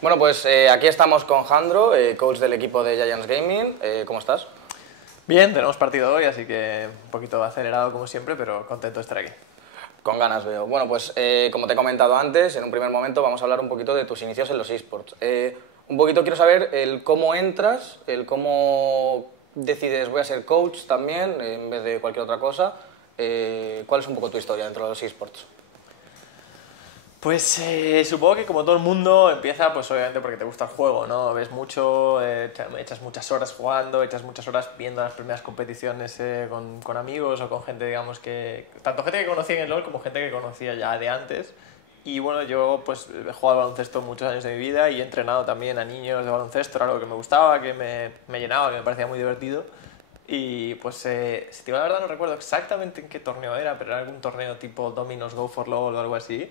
Bueno, pues aquí estamos con Jandro, coach del equipo de Giants Gaming. ¿Cómo estás? Bien, tenemos partido hoy, así que un poquito acelerado como siempre, pero contento de estar aquí. Con ganas veo. Bueno, pues como te he comentado antes, en un primer momento vamos a hablar un poquito de tus inicios en los esports. Un poquito quiero saber el cómo entras, el cómo decides voy a ser coach también, en vez de cualquier otra cosa. ¿Cuál es un poco tu historia dentro de los esports? Pues supongo que como todo el mundo empieza pues obviamente porque te gusta el juego, ¿no? Ves mucho, echas muchas horas jugando, echas muchas horas viendo las primeras competiciones con amigos o con gente, digamos que... Tanto gente que conocía en el LoL como gente que conocía ya de antes. Y bueno, yo pues he jugado al baloncesto muchos años de mi vida y he entrenado también a niños de baloncesto, era algo que me gustaba, que me llenaba, que me parecía muy divertido. Y pues, si te digo la verdad, no recuerdo exactamente en qué torneo era, pero era algún torneo tipo Dominos Go for LOL o algo así.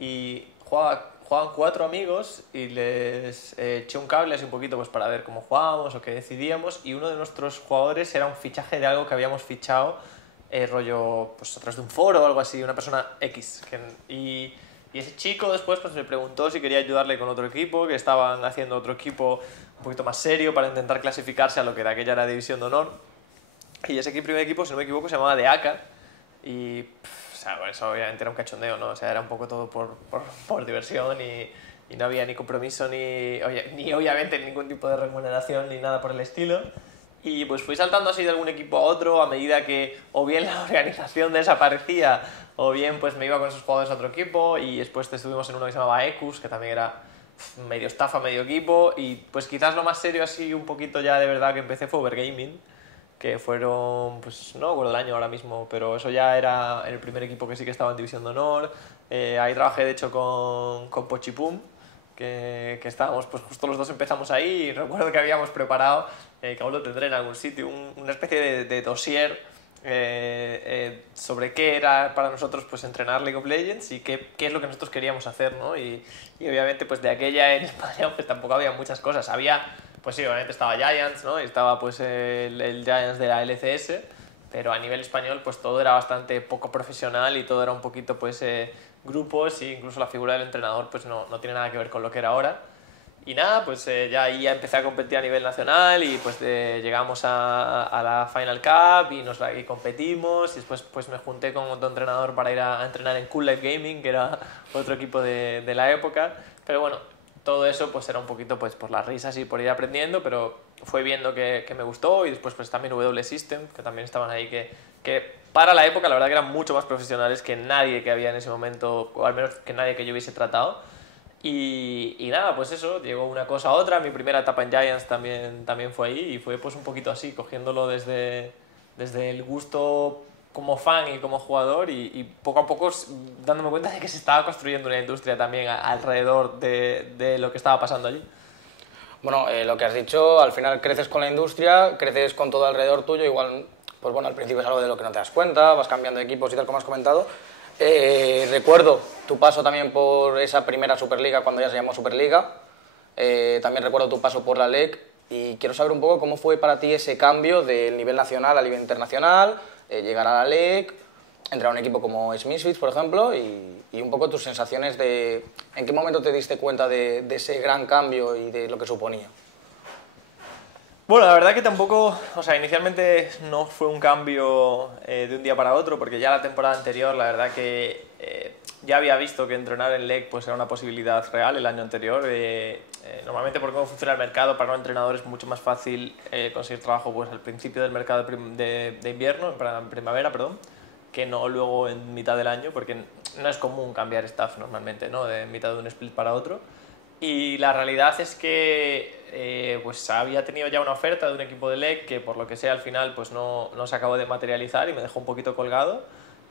Y jugaban 4 amigos y les eché un cable así un poquito pues, para ver cómo jugábamos o qué decidíamos. Y uno de nuestros jugadores era un fichaje de algo que habíamos fichado, rollo pues, a través de un foro o algo así, una persona X. Y ese chico después pues, me preguntó si quería ayudarle con otro equipo, que estaban haciendo otro equipo un poquito más serio para intentar clasificarse a lo que de aquella era División de Honor. Y ese primer equipo, si no me equivoco, se llamaba The AK. Y, o sea, bueno, eso obviamente era un cachondeo, ¿no? O sea, era un poco todo por diversión y no había ni compromiso ni obviamente ningún tipo de remuneración ni nada por el estilo. Y pues fui saltando así de algún equipo a otro a medida que o bien la organización desaparecía o bien pues me iba con esos jugadores a otro equipo y después estuvimos en uno que se llamaba Ecus, que también era medio estafa, medio equipo y pues quizás lo más serio así un poquito ya de verdad que empecé fue Overgaming, que fueron, pues no recuerdo el año ahora mismo, pero eso ya era el primer equipo que sí que estaba en División de Honor. Ahí trabajé de hecho con Pochipum, que estábamos, pues justo los dos empezamos ahí y recuerdo que habíamos preparado, que aún lo tendré en algún sitio, una especie de dossier sobre qué era para nosotros pues entrenar League of Legends y qué es lo que nosotros queríamos hacer, ¿no? Y obviamente pues de aquella en España pues tampoco había muchas cosas, había pues sí, obviamente estaba Giants, ¿no? Y estaba pues el Giants de la LCS, pero a nivel español pues todo era bastante poco profesional y todo era un poquito pues grupos e incluso la figura del entrenador pues no tiene nada que ver con lo que era ahora. Y nada, pues ya ahí ya empecé a competir a nivel nacional y pues llegamos a la Final Cup y competimos y después pues me junté con otro entrenador para ir a entrenar en Cool Life Gaming, que era otro equipo de la época. Pero bueno, todo eso pues era un poquito pues por las risas y por ir aprendiendo, pero fue viendo que me gustó y después pues también W System, que también estaban ahí, que para la época la verdad que eran mucho más profesionales que nadie que había en ese momento, o al menos que nadie que yo hubiese tratado. Y nada, pues eso, llegó una cosa a otra, mi primera etapa en Giants también fue ahí y fue pues un poquito así, cogiéndolo desde el gusto como fan y como jugador y poco a poco dándome cuenta de que se estaba construyendo una industria también alrededor de lo que estaba pasando allí. Bueno, lo que has dicho, al final creces con la industria, creces con todo alrededor tuyo, igual, pues bueno, al principio es algo de lo que no te das cuenta, vas cambiando de equipos y tal, como has comentado. Recuerdo tu paso también por esa primera Superliga cuando ya se llamó Superliga. También recuerdo tu paso por la LEC y quiero saber un poco cómo fue para ti ese cambio del nivel nacional al nivel internacional, llegar a la LEC, entrar a un equipo como Misfits, por ejemplo, y un poco tus sensaciones de en qué momento te diste cuenta de ese gran cambio y de lo que suponía. Bueno, la verdad que tampoco, o sea, inicialmente no fue un cambio de un día para otro, porque ya la temporada anterior, la verdad que ya había visto que entrenar en LEC pues, era una posibilidad real el año anterior. Normalmente por cómo funciona el mercado, para un entrenador es mucho más fácil conseguir trabajo pues, al principio del mercado de invierno, en primavera, perdón, que no luego en mitad del año, porque no es común cambiar staff normalmente, ¿no? De mitad de un split para otro. Y la realidad es que pues había tenido ya una oferta de un equipo de LEC que por lo que sea al final pues no se acabó de materializar y me dejó un poquito colgado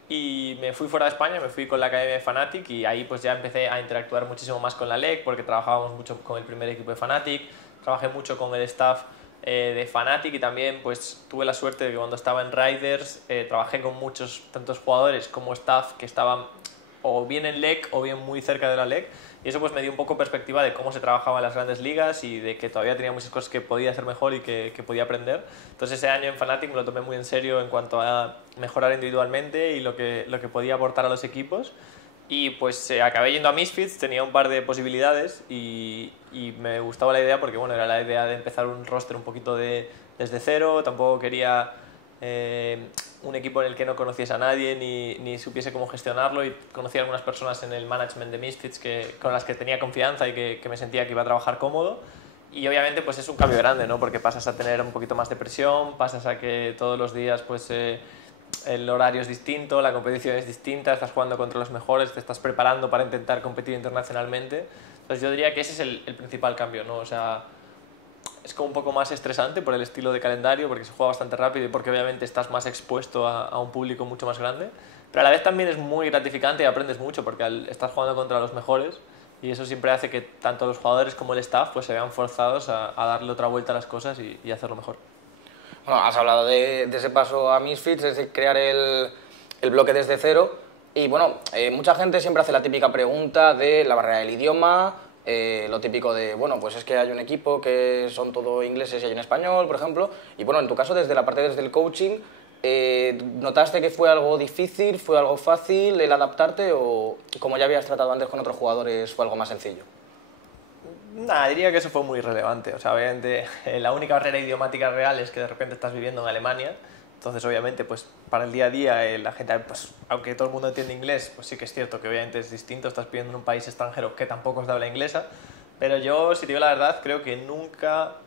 y me fui fuera de España, me fui con la Academia de Fnatic y ahí pues ya empecé a interactuar muchísimo más con la LEC porque trabajábamos mucho con el primer equipo de Fnatic, trabajé mucho con el staff de Fnatic y también pues tuve la suerte de que cuando estaba en Riders trabajé con muchos, tantos jugadores como staff que estaban o bien en LEC o bien muy cerca de la LEC y eso pues me dio un poco perspectiva de cómo se trabajaba en las grandes ligas y de que todavía tenía muchas cosas que podía hacer mejor y que podía aprender. Entonces ese año en Fnatic me lo tomé muy en serio en cuanto a mejorar individualmente y lo que podía aportar a los equipos Y pues acabé yendo a Misfits, tenía un par de posibilidades y me gustaba la idea porque bueno, era la idea de empezar un roster un poquito desde cero, tampoco quería un equipo en el que no conociese a nadie ni supiese cómo gestionarlo, y conocí a algunas personas en el management de Misfits con las que tenía confianza y que me sentía que iba a trabajar cómodo. Y obviamente pues es un cambio grande, ¿no? Porque pasas a tener un poquito más de presión, pasas a que todos los días pues el horario es distinto, la competición es distinta, estás jugando contra los mejores, te estás preparando para intentar competir internacionalmente. Entonces yo diría que ese es el principal cambio, ¿no? O sea, es como un poco más estresante por el estilo de calendario, porque se juega bastante rápido y porque obviamente estás más expuesto a un público mucho más grande, pero a la vez también es muy gratificante y aprendes mucho porque estás jugando contra los mejores, y eso siempre hace que tanto los jugadores como el staff pues se vean forzados a darle otra vuelta a las cosas y hacerlo mejor. Bueno, has hablado de ese paso a Misfits, de crear el bloque desde cero. Y bueno, mucha gente siempre hace la típica pregunta de la barrera del idioma, lo típico de, bueno, pues es que hay un equipo que son todo ingleses y hay un español, por ejemplo. Y bueno, en tu caso, desde el coaching, ¿notaste que fue algo difícil, fue algo fácil el adaptarte, o como ya habías tratado antes con otros jugadores fue algo más sencillo? Nada, diría que eso fue muy relevante. O sea, obviamente la única barrera idiomática real es que de repente estás viviendo en Alemania. Entonces, obviamente, pues para el día a día la gente, pues, aunque todo el mundo entiende inglés, pues sí que es cierto que obviamente es distinto. Estás viviendo en un país extranjero que tampoco es de habla inglesa. Pero yo, si te digo la verdad, creo que nunca,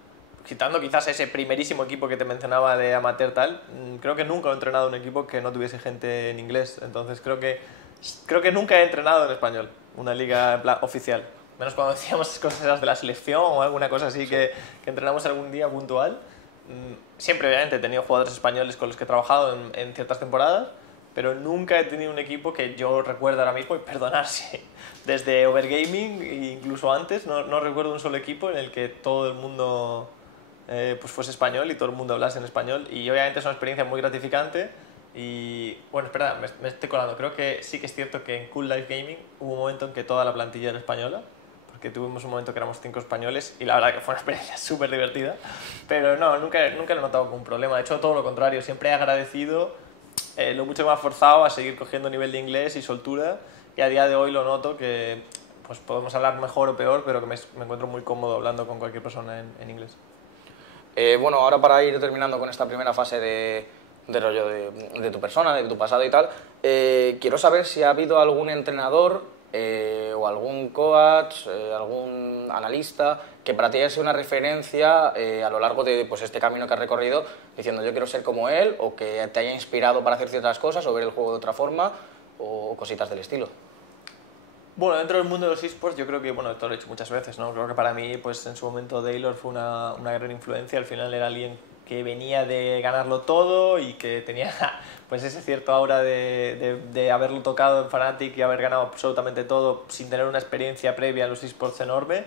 quitando quizás ese primerísimo equipo que te mencionaba de amateur tal, creo que nunca he entrenado un equipo que no tuviese gente en inglés. Entonces creo que nunca he entrenado en español, una liga en plan oficial. Menos cuando decíamos cosas de la selección o alguna cosa así, sí, que entrenamos algún día puntual. Siempre, obviamente, he tenido jugadores españoles con los que he trabajado en ciertas temporadas, pero nunca he tenido un equipo que yo recuerdo ahora mismo, y perdonarse, desde Overgaming e incluso antes, no recuerdo un solo equipo en el que todo el mundo pues fuese español y todo el mundo hablase en español. Y obviamente es una experiencia muy gratificante. Y bueno, espera, me estoy colando. Creo que sí que es cierto que en Cool Life Gaming hubo un momento en que toda la plantilla era española, que tuvimos un momento que éramos 5 españoles y la verdad que fue una experiencia súper divertida, pero no, nunca lo he notado como un problema. De hecho, todo lo contrario, siempre he agradecido lo mucho que me ha forzado a seguir cogiendo nivel de inglés y soltura, y a día de hoy lo noto que pues podemos hablar mejor o peor, pero que me encuentro muy cómodo hablando con cualquier persona en inglés. Bueno, ahora para ir terminando con esta primera fase de rollo de tu persona, de tu pasado y tal, quiero saber si ha habido algún entrenador o algún coach, algún analista que para ti haya sido una referencia a lo largo de pues, este camino que has recorrido, diciendo yo quiero ser como él, o que te haya inspirado para hacer ciertas cosas o ver el juego de otra forma, o cositas del estilo. Bueno, dentro del mundo de los esports yo creo que, bueno, esto lo he hecho muchas veces, ¿no? Creo que para mí, pues en su momento Taylor fue una gran influencia. Al final era alguien que venía de ganarlo todo y que tenía pues ese cierto aura de haberlo tocado en Fnatic y haber ganado absolutamente todo sin tener una experiencia previa en los esports enorme.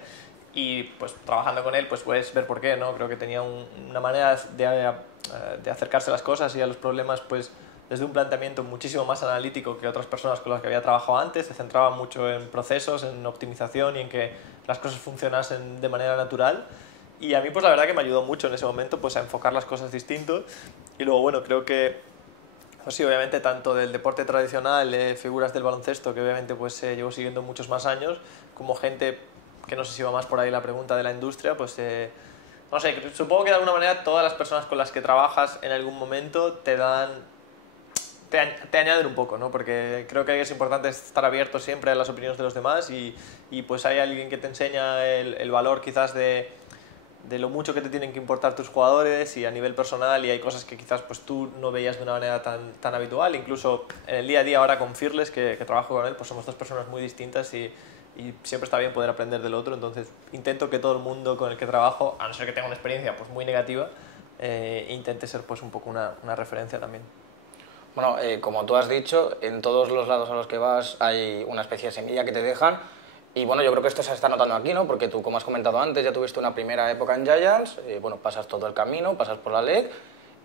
Y pues trabajando con él pues puedes ver por qué, ¿no? Creo que tenía una manera de acercarse a las cosas y a los problemas pues desde un planteamiento muchísimo más analítico que otras personas con las que había trabajado antes. Se centraba mucho en procesos, en optimización y en que las cosas funcionasen de manera natural. Y a mí pues la verdad que me ayudó mucho en ese momento pues a enfocar las cosas distintos. Y luego bueno, creo que pues sí, obviamente tanto del deporte tradicional, figuras del baloncesto que obviamente pues llevo siguiendo muchos más años, como gente que no sé si va más por ahí la pregunta de la industria, pues no sé, supongo que de alguna manera todas las personas con las que trabajas en algún momento te añaden un poco, ¿no? Porque creo que es importante estar abierto siempre a las opiniones de los demás y pues hay alguien que te enseña el valor quizás de lo mucho que te tienen que importar tus jugadores y a nivel personal, y hay cosas que quizás pues tú no veías de una manera tan habitual. Incluso en el día a día ahora con Fearless, que trabajo con él, pues somos dos personas muy distintas y siempre está bien poder aprender del otro. Entonces intento que todo el mundo con el que trabajo, a no ser que tenga una experiencia pues muy negativa, intente ser pues un poco una referencia también. Bueno, como tú has dicho, en todos los lados a los que vas hay una especie de semilla que te dejan. Y bueno, yo creo que esto se está notando aquí, ¿no? Porque tú, como has comentado antes, ya tuviste una primera época en Giants, bueno, pasas todo el camino, pasas por la LEC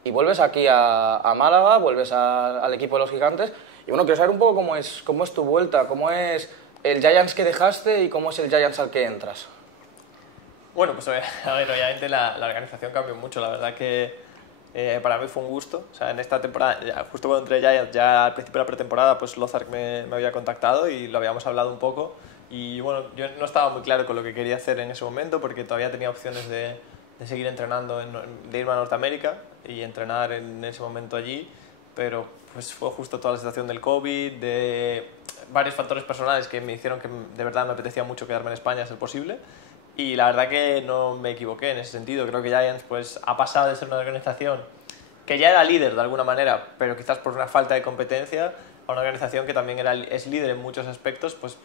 y vuelves aquí a Málaga, vuelves al equipo de los Gigantes. Y bueno, quiero saber un poco cómo es tu vuelta, cómo es el Giants que dejaste y cómo es el Giants al que entras. Bueno, pues a ver, obviamente la organización cambió mucho. La verdad que Para mí fue un gusto. O sea, en esta temporada, justo cuando entré Giants, ya al principio de la pretemporada, pues Lozark me había contactado y lo habíamos hablado un poco. Y bueno, yo no estaba muy claro con lo que quería hacer en ese momento porque todavía tenía opciones de seguir entrenando, de irme a Norteamérica y entrenar en ese momento allí. Pero pues fue justo toda la situación del COVID, de varios factores personales que me hicieron que de verdad me apetecía mucho quedarme en España a ser posible. Y la verdad que no me equivoqué en ese sentido. Creo que Giants pues, ha pasado de ser una organización que ya era líder de alguna manera, pero quizás por una falta de competencia, a una organización que también es líder en muchos aspectos, pues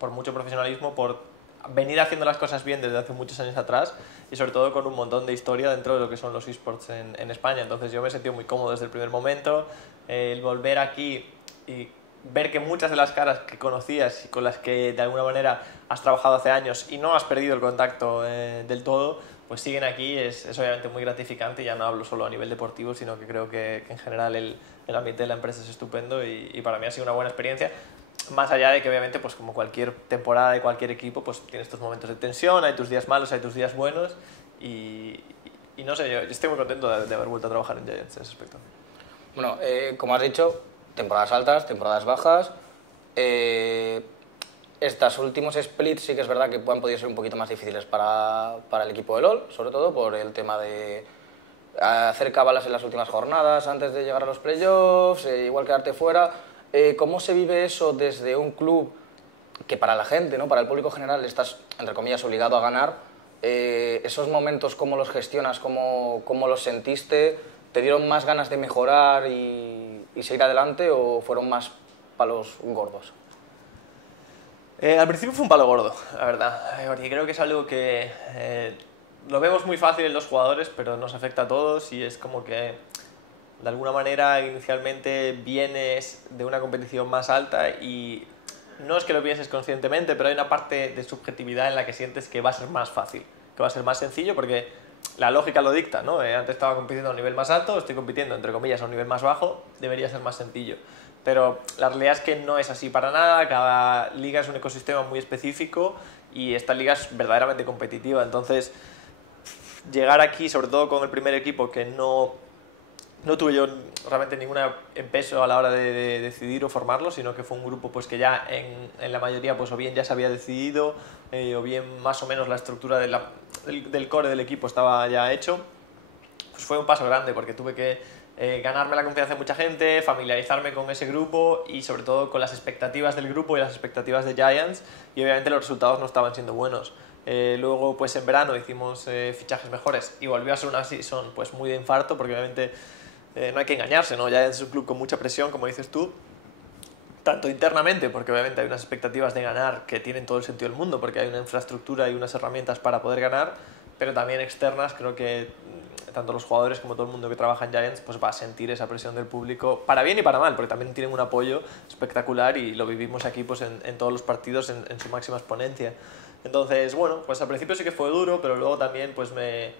por mucho profesionalismo, por venir haciendo las cosas bien desde hace muchos años atrás y sobre todo con un montón de historia dentro de lo que son los esports en España. Entonces yo me he sentido muy cómodo desde el primer momento. El volver aquí y ver que muchas de las caras que conocías y con las que de alguna manera has trabajado hace años y no has perdido el contacto del todo, pues siguen aquí, es obviamente muy gratificante. Ya no hablo solo a nivel deportivo, sino que creo que en general el ambiente de la empresa es estupendo y para mí ha sido una buena experiencia. Más allá de que obviamente pues como cualquier temporada de cualquier equipo pues tienes estos momentos de tensión, hay tus días malos, hay tus días buenos y no sé, yo estoy muy contento de haber vuelto a trabajar en Giants en ese aspecto. Bueno, como has dicho, temporadas altas, temporadas bajas. Estos últimos splits sí que es verdad que han podido ser un poquito más difíciles para el equipo de LoL, sobre todo por el tema de hacer cábalas en las últimas jornadas antes de llegar a los playoffs, igual quedarte fuera. ¿Cómo se vive eso desde un club que para la gente, ¿no? Para el público general, estás, entre comillas, obligado a ganar? Esos momentos, ¿cómo los gestionas? ¿Cómo los sentiste? ¿Te dieron más ganas de mejorar y seguir adelante o fueron más palos gordos? Al principio fue un palo gordo, la verdad, porque creo que es algo que lo vemos muy fácil en los jugadores, pero nos afecta a todos y es como que de alguna manera inicialmente vienes de una competición más alta y no es que lo pienses conscientemente, pero hay una parte de subjetividad en la que sientes que va a ser más fácil, que va a ser más sencillo porque la lógica lo dicta, ¿no? Antes estaba compitiendo a un nivel más alto, estoy compitiendo entre comillas a un nivel más bajo, debería ser más sencillo. Pero la realidad es que no es así para nada, cada liga es un ecosistema muy específico y esta liga es verdaderamente competitiva, entonces llegar aquí, sobre todo con el primer equipo que no tuve yo realmente ningún peso a la hora de decidir o formarlo, sino que fue un grupo pues que ya en la mayoría pues o bien ya se había decidido o bien más o menos la estructura del core del equipo estaba ya hecho. Pues fue un paso grande porque tuve que ganarme la confianza de mucha gente, familiarizarme con ese grupo y sobre todo con las expectativas del grupo y las expectativas de Giants, y obviamente los resultados no estaban siendo buenos. Luego pues en verano hicimos fichajes mejores y volvió a ser una season pues muy de infarto porque obviamente no hay que engañarse, ¿no? Giants es un club con mucha presión, como dices tú, tanto internamente, porque obviamente hay unas expectativas de ganar que tienen todo el sentido del mundo, porque hay una infraestructura y unas herramientas para poder ganar, pero también externas. Creo que tanto los jugadores como todo el mundo que trabaja en Giants pues va a sentir esa presión del público, para bien y para mal, porque también tienen un apoyo espectacular y lo vivimos aquí pues en todos los partidos en su máxima exponencia. Entonces, bueno, pues al principio sí que fue duro, pero luego también pues me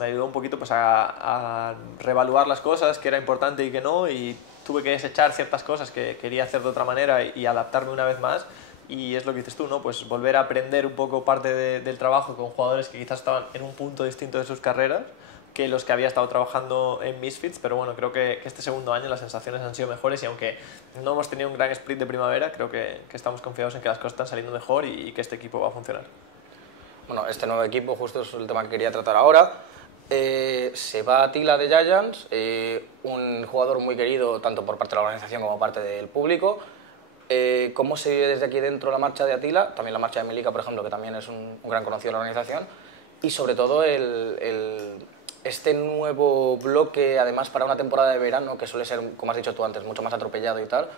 ayudó un poquito pues a reevaluar las cosas, que era importante y que no, y tuve que desechar ciertas cosas que quería hacer de otra manera y adaptarme una vez más. Y es lo que dices tú, ¿no? Pues volver a aprender un poco parte del trabajo con jugadores que quizás estaban en un punto distinto de sus carreras que los que había estado trabajando en Misfits, pero bueno, creo que este segundo año las sensaciones han sido mejores y aunque no hemos tenido un gran split de primavera, creo que estamos confiados en que las cosas están saliendo mejor y que este equipo va a funcionar. Bueno, este nuevo equipo, justo es el tema que quería tratar ahora. Se va Attila de Giants, un jugador muy querido tanto por parte de la organización como parte del público. ¿Cómo se vive desde aquí dentro la marcha de Attila? También la marcha de Milica, por ejemplo, que también es un gran conocido de la organización. Y sobre todo este nuevo bloque, además para una temporada de verano, que suele ser, como has dicho tú antes, mucho más atropellado y tal.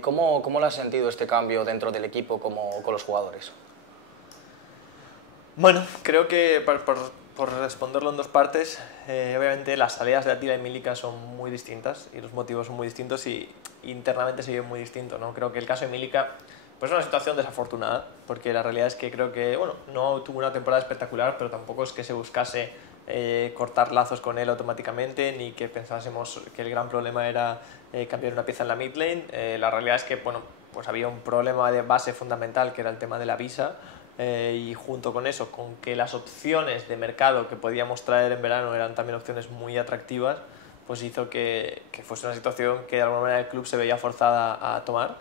¿Cómo lo has sentido este cambio dentro del equipo con los jugadores? Bueno, creo que por responderlo en dos partes, obviamente las salidas de Attila y Milica son muy distintas y los motivos son muy distintos y internamente se vive muy distinto, ¿no? Creo que el caso de Milica pues es una situación desafortunada, porque la realidad es que creo que bueno, no tuvo una temporada espectacular, pero tampoco es que se buscase cortar lazos con él automáticamente, ni que pensásemos que el gran problema era cambiar una pieza en la mid lane. La realidad es que bueno, pues había un problema de base fundamental que era el tema de la visa. y junto con eso, con que las opciones de mercado que podíamos traer en verano eran también opciones muy atractivas, pues hizo que fuese una situación que de alguna manera el club se veía forzada a tomar.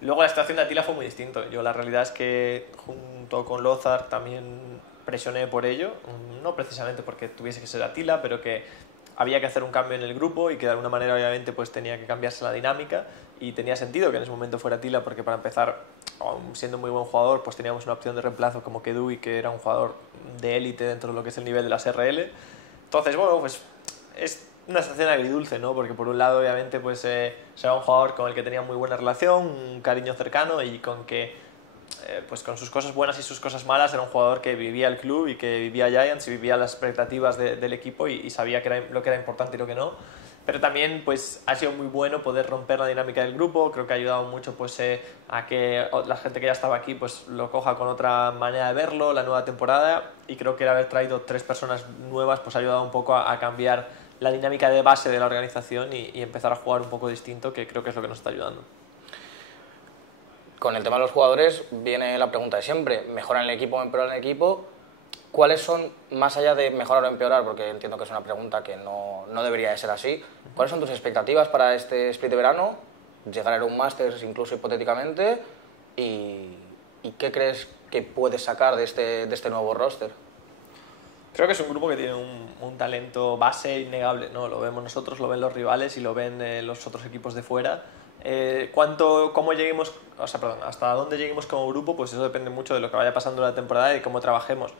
Luego la situación de Attila fue muy distinto. Yo la realidad es que junto con Lothar también presioné por ello, no precisamente porque tuviese que ser Attila, pero que había que hacer un cambio en el grupo y que de alguna manera obviamente pues tenía que cambiarse la dinámica y tenía sentido que en ese momento fuera Attila porque para empezar, aun siendo muy buen jugador, pues teníamos una opción de reemplazo como Kedui, que era un jugador de élite dentro de lo que es el nivel de las RL. Entonces, bueno, pues es una sensación agridulce, ¿no? Porque por un lado obviamente pues era un jugador con el que tenía muy buena relación, un cariño cercano y con que pues con sus cosas buenas y sus cosas malas era un jugador que vivía el club y que vivía Giants y vivía las expectativas del equipo y sabía que era, lo que era importante y lo que no. Pero también pues ha sido muy bueno poder romper la dinámica del grupo. Creo que ha ayudado mucho pues a que la gente que ya estaba aquí pues lo coja con otra manera de verlo la nueva temporada, y creo que el haber traído 3 personas nuevas pues ha ayudado un poco a cambiar la dinámica de base de la organización y empezar a jugar un poco distinto, que creo que es lo que nos está ayudando. Con el tema de los jugadores viene la pregunta de siempre, ¿mejoran el equipo o empeoran el equipo? ¿Cuáles son, más allá de mejorar o empeorar, porque entiendo que es una pregunta que no debería de ser así, cuáles son tus expectativas para este split de verano, llegar a un Masters incluso hipotéticamente, y qué crees que puedes sacar de este nuevo roster? Creo que es un grupo que tiene un talento base innegable, ¿no? Lo vemos nosotros, lo ven los rivales y lo ven los otros equipos de fuera. Cómo lleguemos, o sea, perdón, hasta dónde lleguemos como grupo, pues eso depende mucho de lo que vaya pasando en la temporada y de cómo trabajemos.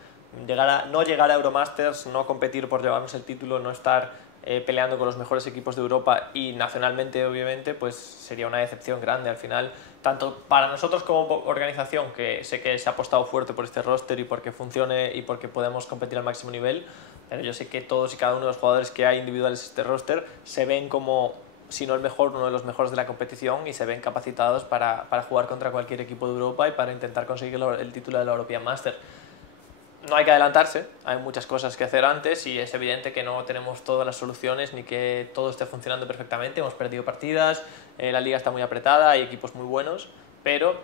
No llegar a Euromasters, no competir por llevarnos el título, no estar peleando con los mejores equipos de Europa y nacionalmente, obviamente, pues sería una decepción grande al final, tanto para nosotros como organización, que sé que se ha apostado fuerte por este roster y porque funcione y porque podemos competir al máximo nivel, pero yo sé que todos y cada uno de los jugadores que hay individuales en este roster se ven como, si no el mejor, uno de los mejores de la competición, y se ven capacitados para jugar contra cualquier equipo de Europa y para intentar conseguir el título de la European Master. No hay que adelantarse, hay muchas cosas que hacer antes y es evidente que no tenemos todas las soluciones ni que todo esté funcionando perfectamente. Hemos perdido partidas, la liga está muy apretada, hay equipos muy buenos, pero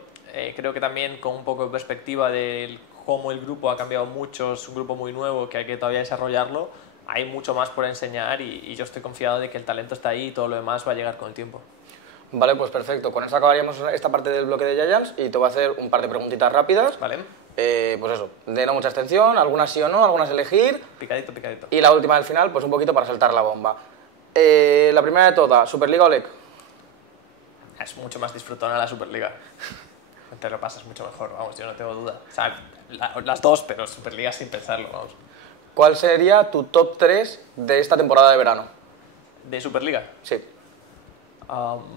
creo que también con un poco de perspectiva de cómo el grupo ha cambiado mucho, es un grupo muy nuevo que hay que todavía desarrollarlo, hay mucho más por enseñar y yo estoy confiado de que el talento está ahí y todo lo demás va a llegar con el tiempo. Vale, pues perfecto. Con eso acabaríamos esta parte del bloque de Giants y te voy a hacer un par de preguntitas rápidas. Vale. Pues eso, de no mucha extensión, algunas sí o no, algunas elegir. Picadito, picadito. Y la última del final, pues un poquito para saltar la bomba. La primera de todas, ¿Superliga o LEC? Es mucho más disfrutona la Superliga. Te lo pasas mucho mejor, vamos, yo no tengo duda. O sea, las dos, pero Superliga sin pensarlo, vamos. ¿Cuál sería tu top 3 de esta temporada de verano? ¿De Superliga? Sí.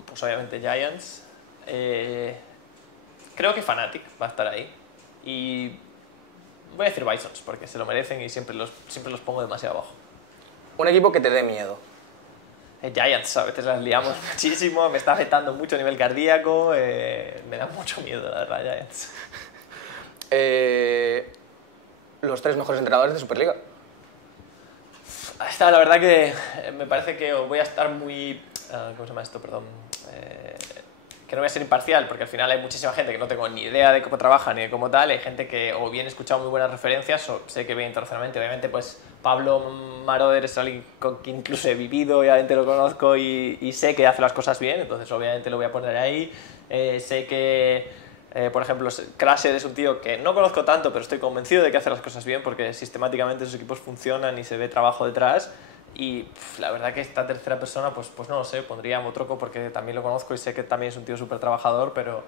Pues obviamente Giants. Creo que Fnatic va a estar ahí. Y voy a decir Bisons, porque se lo merecen y siempre los pongo demasiado abajo. Un equipo que te dé miedo. Giants, a veces las liamos muchísimo, me está afectando mucho a nivel cardíaco, me da mucho miedo, la verdad, Giants. Los 3 mejores entrenadores de Superliga. Esta, la verdad que me parece que voy a estar muy... ¿cómo se llama esto? Perdón. Que no voy a ser imparcial, porque al final hay muchísima gente que no tengo ni idea de cómo trabaja ni de cómo tal, hay gente que o bien he escuchado muy buenas referencias o sé que ve internacionalmente. Obviamente pues Pablo Maroder es alguien con quien incluso he vivido, obviamente lo conozco y sé que hace las cosas bien, entonces obviamente lo voy a poner ahí. Sé que, por ejemplo, Crasher es un tío que no conozco tanto, pero estoy convencido de que hace las cosas bien porque sistemáticamente sus equipos funcionan y se ve trabajo detrás. Y la verdad que esta tercera persona, pues no lo sé, pondría a Motroco porque también lo conozco y sé que también es un tío súper trabajador, pero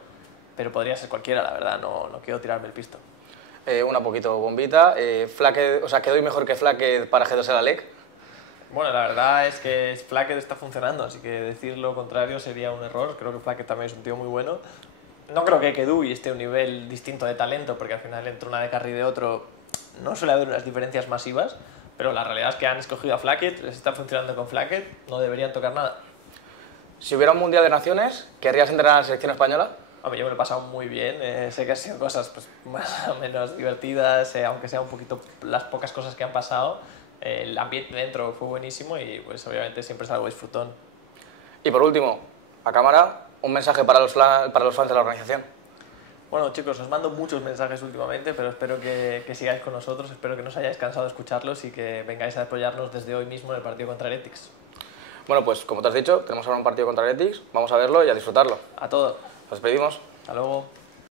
podría ser cualquiera, la verdad, no quiero tirarme el pisto. Una poquito bombita. Flacked, o sea, ¿quedoy mejor que Flacked para G2 en la LEC? Bueno, la verdad es que Flacked está funcionando, así que decir lo contrario sería un error. Creo que Flacked también es un tío muy bueno. No creo que Kedui esté a un nivel distinto de talento, porque al final entre una de carry y de otro no suele haber unas diferencias masivas. Pero la realidad es que han escogido a Flacked, les está funcionando con Flacked, no deberían tocar nada. Si hubiera un Mundial de Naciones, ¿querrías entrenar a la selección española? Hombre, yo me lo he pasado muy bien, sé que han sido cosas pues, más o menos divertidas, aunque sea un poquito las pocas cosas que han pasado. El ambiente dentro fue buenísimo y pues obviamente siempre es algo disfrutón. Y por último, a cámara, un mensaje para los fans de la organización. Bueno, chicos, os mando muchos mensajes últimamente, pero espero que sigáis con nosotros, espero que no os hayáis cansado de escucharlos y que vengáis a apoyarnos desde hoy mismo en el partido contra Heretics. Bueno, pues como te has dicho, tenemos ahora un partido contra el Heretics, vamos a verlo y a disfrutarlo. A todo. Nos despedimos. Hasta luego.